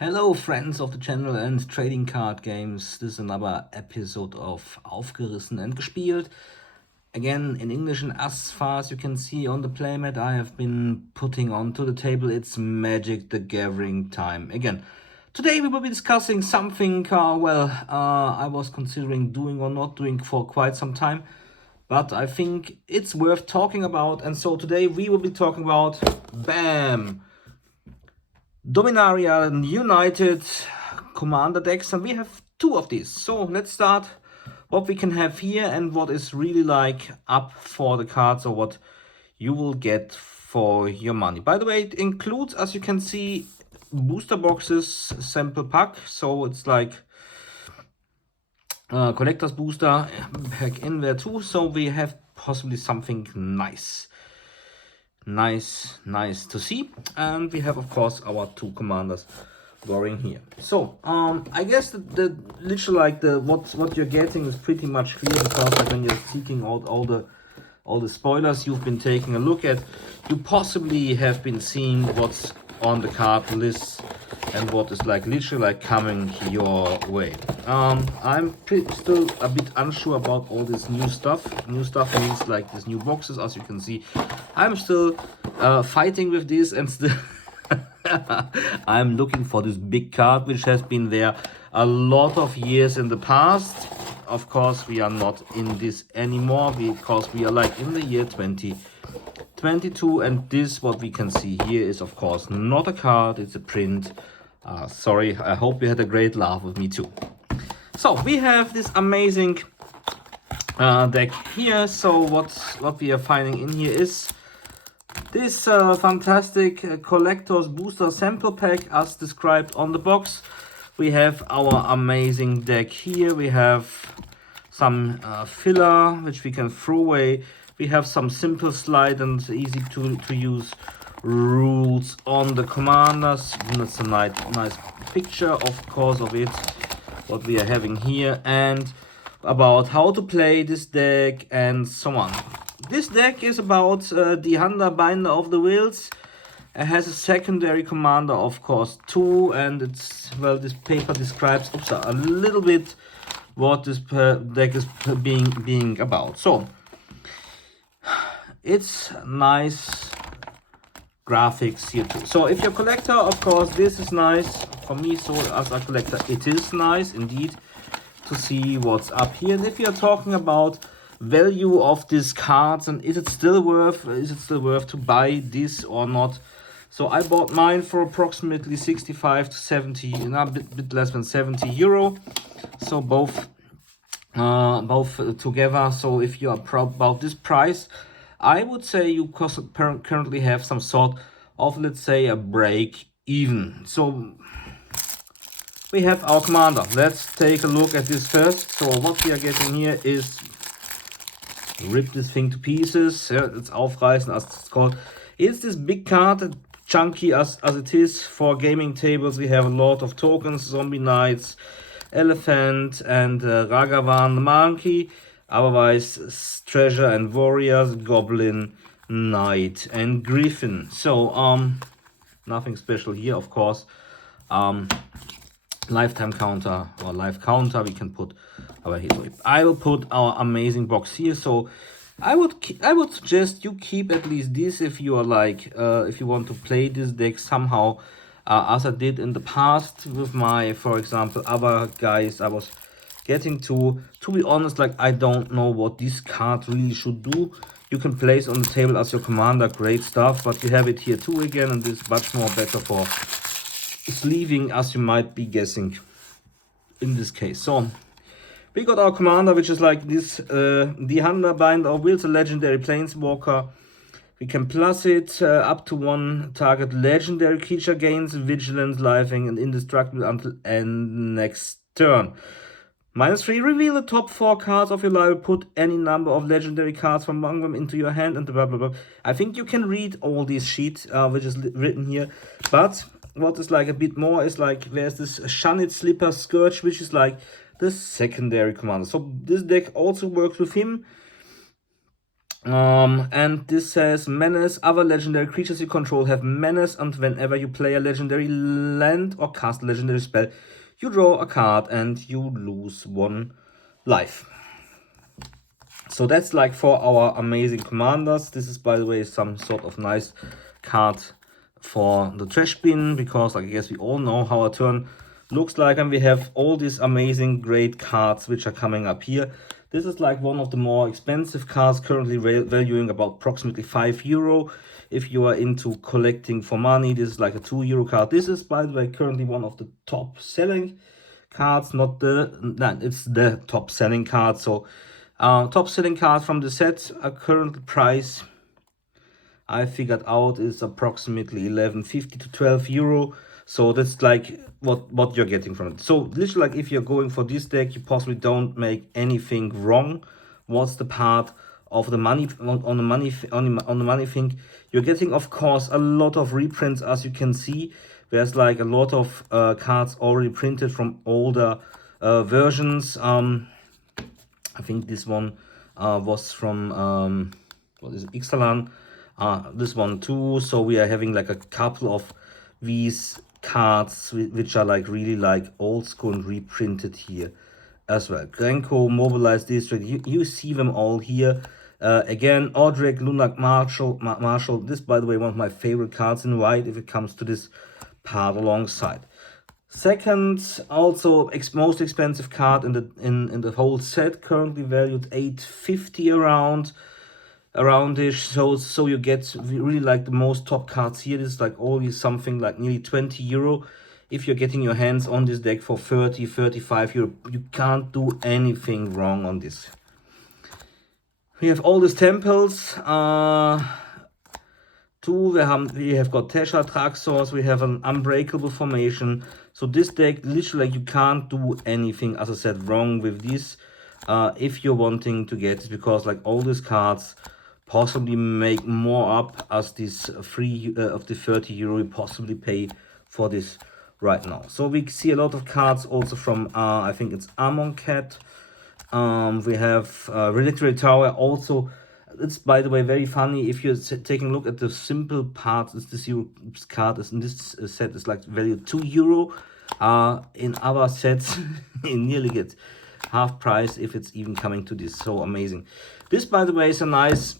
Hello friends of the channel and trading card games. This is another episode of Aufgerissen and Gespielt. Again in English, and as far as you can see on the playmat I have been putting onto the table, it's Magic the Gathering time again. Today we will be discussing something I was considering doing or not doing for quite some time, but I think it's worth talking about, and so today we will be talking about BAM! Dominaria United Commander decks, and we have two of these. So let's start what we can have here and what is really like up for the cards, or what you will get for your money. By the way, it includes, as you can see, booster boxes, sample pack, so it's like collector's booster pack in there too, so we have possibly something nice to see. And we have of course our two commanders going here. So I guess the literally like what you're getting is pretty much clear, because like when you're seeking out all the spoilers you've been taking a look at, you possibly have been seeing what's on the card list and what is like literally like coming your way. I'm still a bit unsure about all this new stuff. New stuff means like these new boxes. As you can see, I'm still fighting with this, and still I'm looking for this big card which has been there a lot of years in the past. Of course we are not in this anymore, because we are like in the year 2022, and this what we can see here is of course not a card, it's a print. Sorry, I hope you had a great laugh with me too. So we have this amazing deck here. So what we are finding in here is this fantastic collector's booster sample pack as described on the box. We have our amazing deck here. We have some filler which we can throw away. We have some simple slide and easy to use rules on the commanders. That's a nice picture of course of it, what we are having here, and about how to play this deck and so on. This deck is about the Hunter Binder of the Wills. It has a secondary commander of course too, and it's, well, this paper describes a little bit what this deck is being about. So it's nice graphics here too. So if you're a collector, of course this is nice for me. So as a collector it is nice indeed to see what's up here. And if you're talking about value of these cards, and is it still worth to buy this or not? So I bought mine for approximately 65 to 70, a bit less than 70 euro. So both together. So if you are proud about this price, I would say you currently have some sort of, let's say, a break even. So we have our commander. Let's take a look at this first. So what we are getting here is, rip this thing to pieces. Yeah, it's aufreißen as it's called. It's this big card, chunky as it is. For gaming tables we have a lot of tokens: zombie knights, elephant, and Ragavan the monkey. Otherwise treasure and warriors, goblin, knight, and griffin. So nothing special here, of course. Lifetime counter or life counter we can put our hero. I will put our amazing box here. So I would suggest you keep at least this if you are like if you want to play this deck somehow, as I did in the past with my, for example, other guys I was getting to be honest, like I don't know what this card really should do. You can place on the table as your commander, great stuff, but you have it here too again, and this is much more better for sleeving, as you might be guessing in this case. So we got our commander, which is like this, the Hunter Binder of Wills, a legendary planeswalker. We can plus it up to one target legendary creature gains vigilance, living, and indestructible until end next turn. -3, reveal the top 4 cards of your library, put any number of legendary cards from among them into your hand, and blah blah blah. I think you can read all these sheets which is written here, but what is like a bit more is like there's this Shunit Slipper Scourge, which is like the secondary commander. So this deck also works with him. And this says menace. Other legendary creatures you control have menace, and whenever you play a legendary land or cast a legendary spell, you draw a card and you lose 1 life. So that's like for our amazing commanders. This is, by the way, some sort of nice card for the trash bin, because I guess we all know how a turn looks like, and we have all these amazing great cards which are coming up here. This is like one of the more expensive cards, currently valuing about approximately €5. If you are into collecting for money, this is like a €2 card. This is, by the way, currently one of the top selling cards, it's the top selling card. So top selling card from the set, a current price I figured out is approximately €11.50 to €12. So that's like what you're getting from it. So literally, like, if you're going for this deck, you possibly don't make anything wrong. What's the part of the money on the money thing? You're getting, of course, a lot of reprints, as you can see. There's like a lot of cards already printed from older versions. I think this one was from what is it, Ixalan. This one too. So we are having like a couple of these cards which are like really like old school and reprinted here as well. Grenko, Mobilized District, you see them all here. Again, Audric, Lunak, Marshall. This, by the way, one of my favorite cards in white if it comes to this part alongside. Second, also most expensive card in the whole set, currently valued $8.50 around-ish. So you get really like the most top cards here. This is like always something like nearly €20. If you're getting your hands on this deck for €30-35, you can't do anything wrong on this. We have all these temples. We have got Tesha, Traxors, we have an Unbreakable Formation. So this deck, literally, like, you can't do anything, as I said, wrong with this. If you're wanting to get it, because like all these cards possibly make more up as this free of the €30 you possibly pay for this right now. So we see a lot of cards also from I think it's Amonkhet. We have Reliquary Tower also. It's, by the way, very funny if you're taking a look at the simple parts. It's this card is in this set is like valued €2. In other sets it nearly gets half price if it's even coming to this. So amazing. This, by the way, is a nice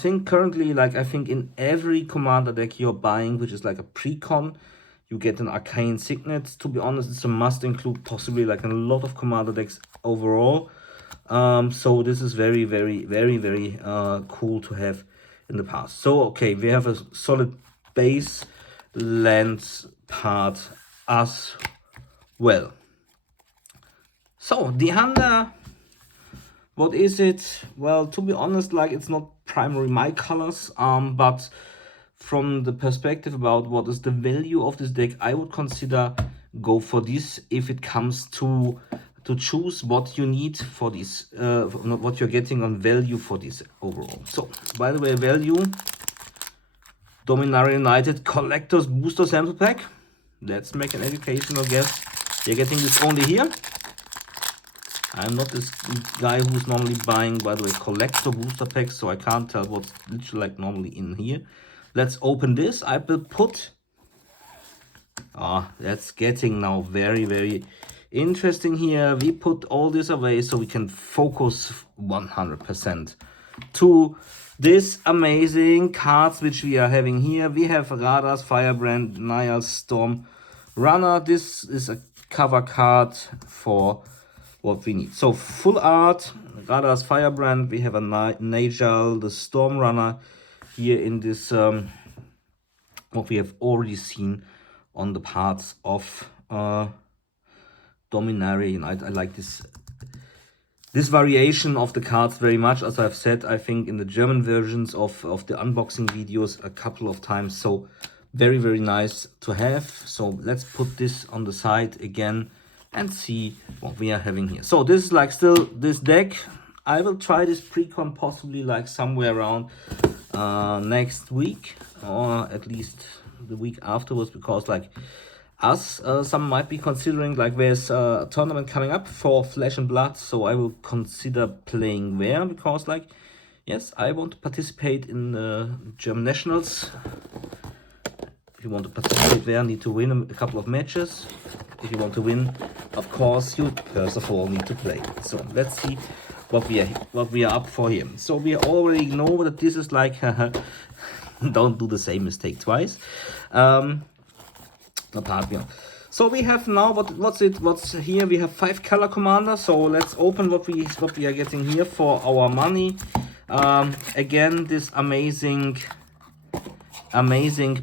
thing. Currently, like, I think in every commander deck you're buying, which is like a pre-con, you get an Arcane Signet. To be honest, it's a must include, possibly like in a lot of commander decks overall. So this is very, very, very, very cool to have in the past. So okay, we have a solid base lands part as well. So the Hunter, what is it? Well, to be honest, like, it's not primarily my colors, but from the perspective about what is the value of this deck, I would consider go for this if it comes to choose what you need for this, what you're getting on value for this overall. So, by the way, value, Dominaria United Collector's Booster Sample Pack. Let's make an educational guess. You're getting this only here. I'm not this guy who's normally buying, by the way, collector booster packs, so I can't tell what's literally like normally in here. Let's open this. I will put... that's getting now very, very interesting here. We put all this away so we can focus 100% to this amazing cards which we are having here. We have Radha's Firebrand, Niall's Storm Runner. This is a cover card for what we need. So full art, Radha's Firebrand. We have a Najal, the Storm Runner here in this what we have already seen on the parts of Dominaria. I like this variation of the cards very much, as I've said, I think, in the German versions of the unboxing videos a couple of times. So very, very nice to have. So let's put this on the side again and see what we are having here. So this is like still this deck. I will try this pre-con possibly like somewhere around next week, or at least the week afterwards, because like some might be considering, like, there's a tournament coming up for Flesh and Blood, so I will consider playing there, because like, Yes, I want to participate in the German Nationals. If you want to participate there, need to win a couple of matches. If you want to win, of course, you first of all need to play. So let's see what we are up for here. So we already know that this is like don't do the same mistake twice. Not hard, yeah. So we have now what's here. We have 5 color commanders. So let's open what we are getting here for our money. Again, this amazing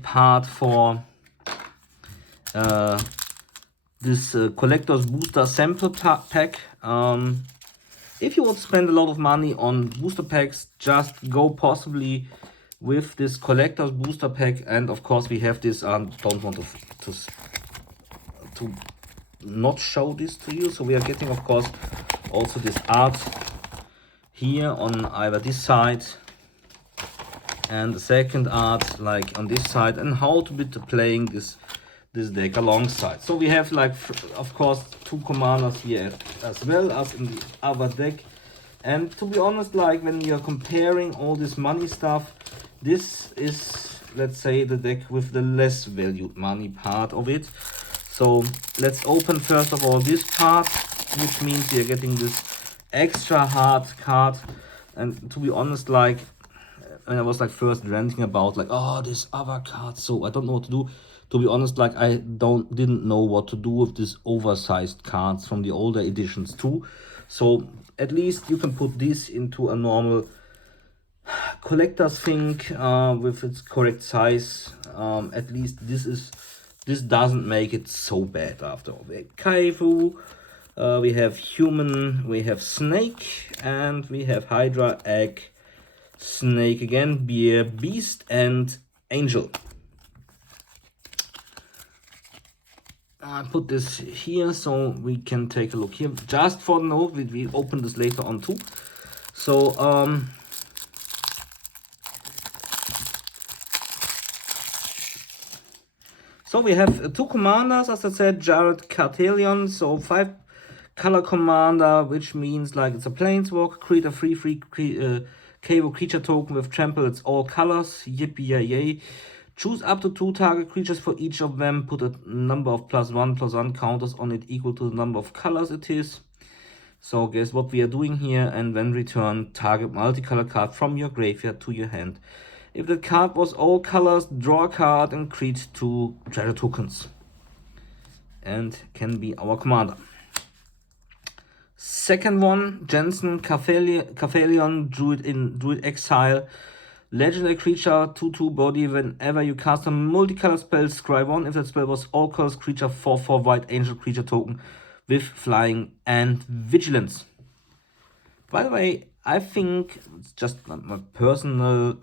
part for this collector's booster sample pack. If you want to spend a lot of money on booster packs, just go possibly with this collector's booster pack. And of course we have this, don't want to not show this to you. So we are getting, of course, also this art here on either this side and the second art like on this side, and how to be playing this deck alongside. So we have like, of course, 2 commanders here as well as in the other deck. And to be honest, like when you're comparing all this money stuff, this is, let's say, the deck with the less valued money part of it. So let's open first of all this card, which means we are getting this extra hard card. And to be honest, like when I was like first ranting about like, oh, this other card, so I don't know what to do. To be honest, like I didn't know what to do with these oversized cards from the older editions too. So at least you can put this into a normal collector's thing with its correct size. At least this doesn't make it so bad after all. We have Kaifu, we have human, we have snake, and we have Hydra, egg, snake again, bear, beast, and angel. I put this here so we can take a look here. Just for note, we open this later on too. So so we have 2 commanders, as I said, Jared Cartelion. So 5 color commander, which means like it's a planeswalker, create a free KO creature token with trample. It's all colors. Yippee yay. Choose up to 2 target creatures for each of them. Put a number of +1/+1 counters on it equal to the number of colors it is. So guess what we are doing here, and then return target multicolor card from your graveyard to your hand. If the card was all colors, draw a card and create 2 treasure tokens. And can be our commander. Second one, Jensen Caphelion, Druid Exile. Legendary creature, 2/2 body. Whenever you cast a multicolor spell, scry 1. If that spell was all colors, creature 4/4 white angel creature token with flying and vigilance. By the way, I think it's just my personal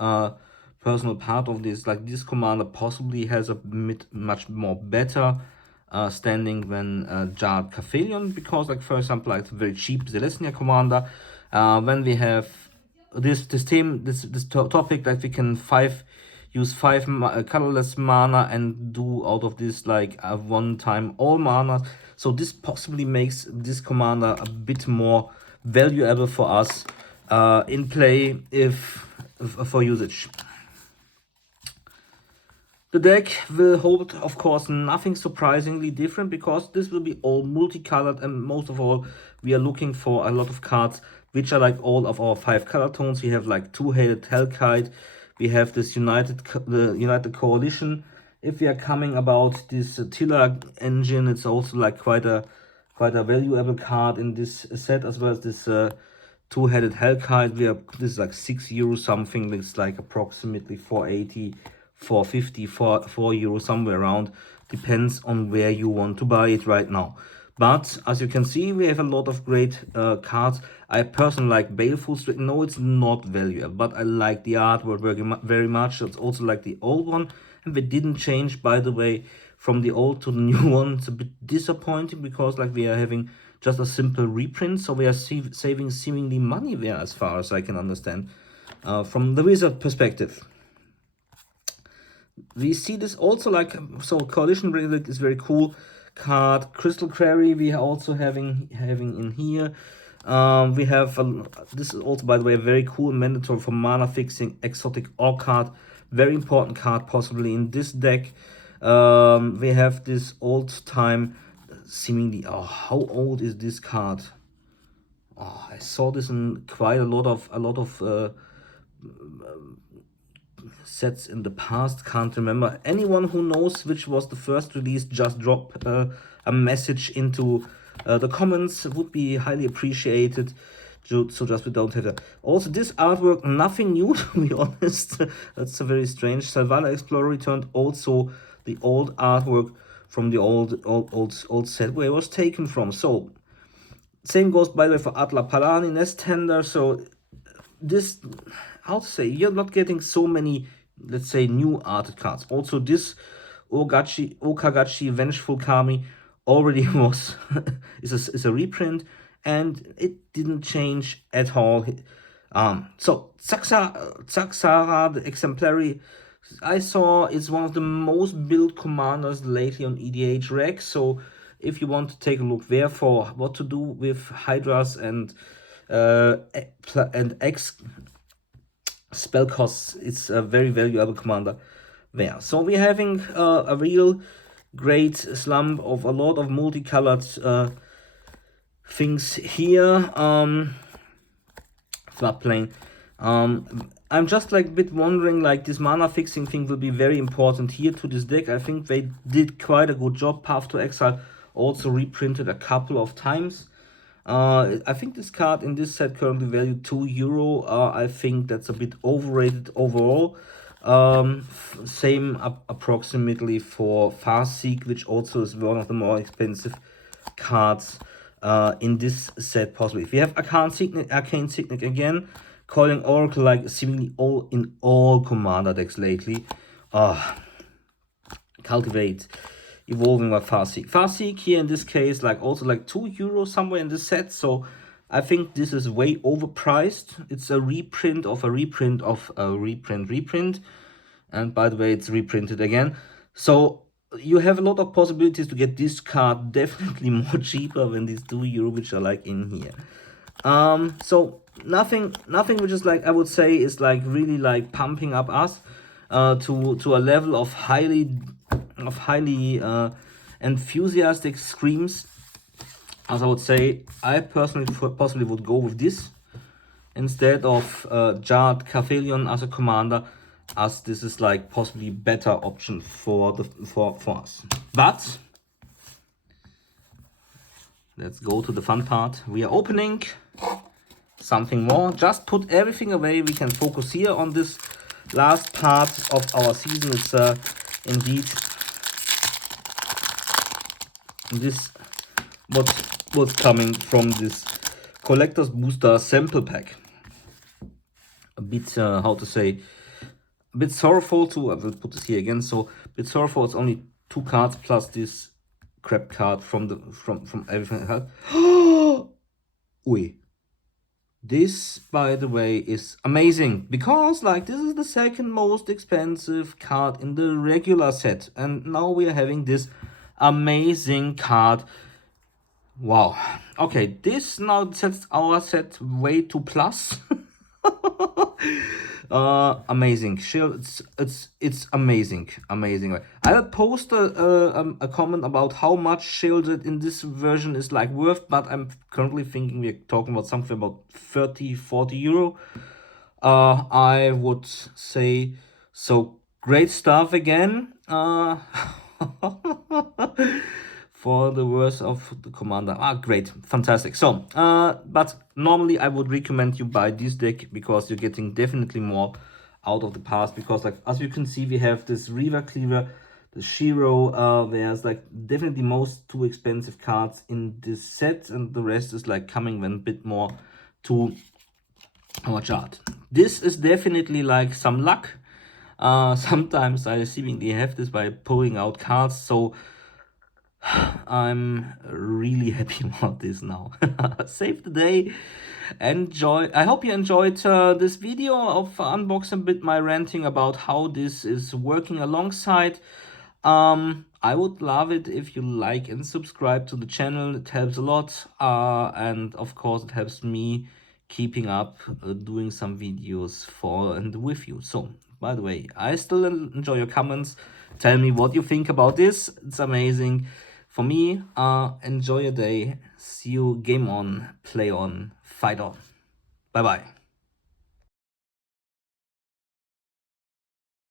part of this. Like this commander possibly has a much more better standing than Jared Caphelion, because, like for example, like the very cheap Celestia commander. When we have this topic that we can use 5 colorless mana and do out of this like a 1-time all mana. So this possibly makes this commander a bit more valuable for us in play for usage. The deck will hold, of course, nothing surprisingly different, because this will be all multicolored, and most of all we are looking for a lot of cards which are like all of our 5 color tones. We have like 2-headed Hellkite, we have this United Coalition. If we are coming about this Tiller engine, it's also like quite a valuable card in this set, as well as this 2-headed Hellkite. This is like €6 something. It's like approximately 480, 450, 4 euro, somewhere around. Depends on where you want to buy it right now. But as you can see, we have a lot of great cards. I personally like Baleful Strike. No, it's not valuable, but I like the artwork very much. It's also like the old one, and they didn't change, by the way, from the old to the new one. It's a bit disappointing, because like we are having just a simple reprint, so we are saving seemingly money there, as far as I can understand, from the wizard perspective. We see this also like, so Coalition Relic is very cool card. Crystal Quarry we are also having in here. We have, this is also, by the way, a very cool mandatory for mana fixing exotic orc card. Very important card, possibly in this deck. We have this old time, seemingly, oh, how old is this card? Oh, I saw this in quite a lot of sets in the past. Can't remember. Anyone who knows which was the first release, just drop a message into the comments. Would be highly appreciated. So just we don't have that. Also, this artwork, nothing new to be honest. That's a very strange. Salvala Explorer returned also the old artwork from the old set where it was taken from. So same goes by the way for Atla Palani Nest Tender. So this, how to say, you're not getting so many, let's say, new arted cards. Also this Okagachi Vengeful Kami already was is a reprint, and it didn't change at all. So Saxara, the exemplary, I saw is one of the most built commanders lately on EDH Rec. So if you want to take a look there for what to do with Hydras and X spell costs, it's a very valuable commander there. So we're having a real great slump of a lot of multicolored things here. Floodplain. I'm just like a bit wondering, like this mana fixing thing will be very important here to this deck. I think they did quite a good job. Path to Exile also reprinted a couple of times. I think this card in this set currently valued €2. I think that's a bit overrated overall. Same approximately for Farseek, which also is one of the more expensive cards in this set possibly. If you have Arcane Signet again, calling Oracle like seemingly all commander decks lately. Cultivate, evolving by Farseek. Farseek here in this case, like also like €2 somewhere in this set. So I think this is way overpriced. It's a reprint of a reprint of a reprint. And by the way, it's reprinted again. So you have a lot of possibilities to get this card definitely more cheaper than these €2 which are like in here. So nothing which is like, I would say, is like really like pumping up us to a level of highly enthusiastic screams. As I would say, I personally possibly would go with this instead of Jard Cathelion as a commander, as this is like possibly better option for us. But let's go to the fun part. We are opening something more. Just put everything away. We can focus here on this last part of our season. It's indeed this what's coming from this collector's booster sample pack. A bit how to say, a bit sorrowful too. I will put this here again. So a bit sorrowful. It's only 2 cards plus this crap card from everything else. Ui. This, by the way, is amazing because like this is the second most expensive card in the regular set, and now we are having this amazing card. Wow. Okay, this now sets our set way to plus. Amazing shield. It's amazing. I will post a comment about how much shielded in this version is like worth, but I'm currently thinking we're talking about something about 30-40 euro. I would say so. Great stuff again. For the worth of the commander. Great, fantastic. So but normally I would recommend you buy this deck because you're getting definitely more out of the past, because like as you can see, we have this River Cleaver, the Shiro. There's like definitely most 2 expensive cards in this set, and the rest is like coming then a bit more to our chart. This is definitely like some luck. Sometimes I seemingly have this by pulling out cards, so I'm really happy about this now. Save the day. Enjoy. I hope you enjoyed this video of unboxing a bit my ranting about how this is working alongside I would love it if you like and subscribe to the channel. It helps a lot, and of course it helps me keeping up, doing some videos for and with you. So, by the way, I still enjoy your comments. Tell me what you think about this. It's amazing. For me, enjoy your day. See you. Game on, play on, fight on. Bye bye.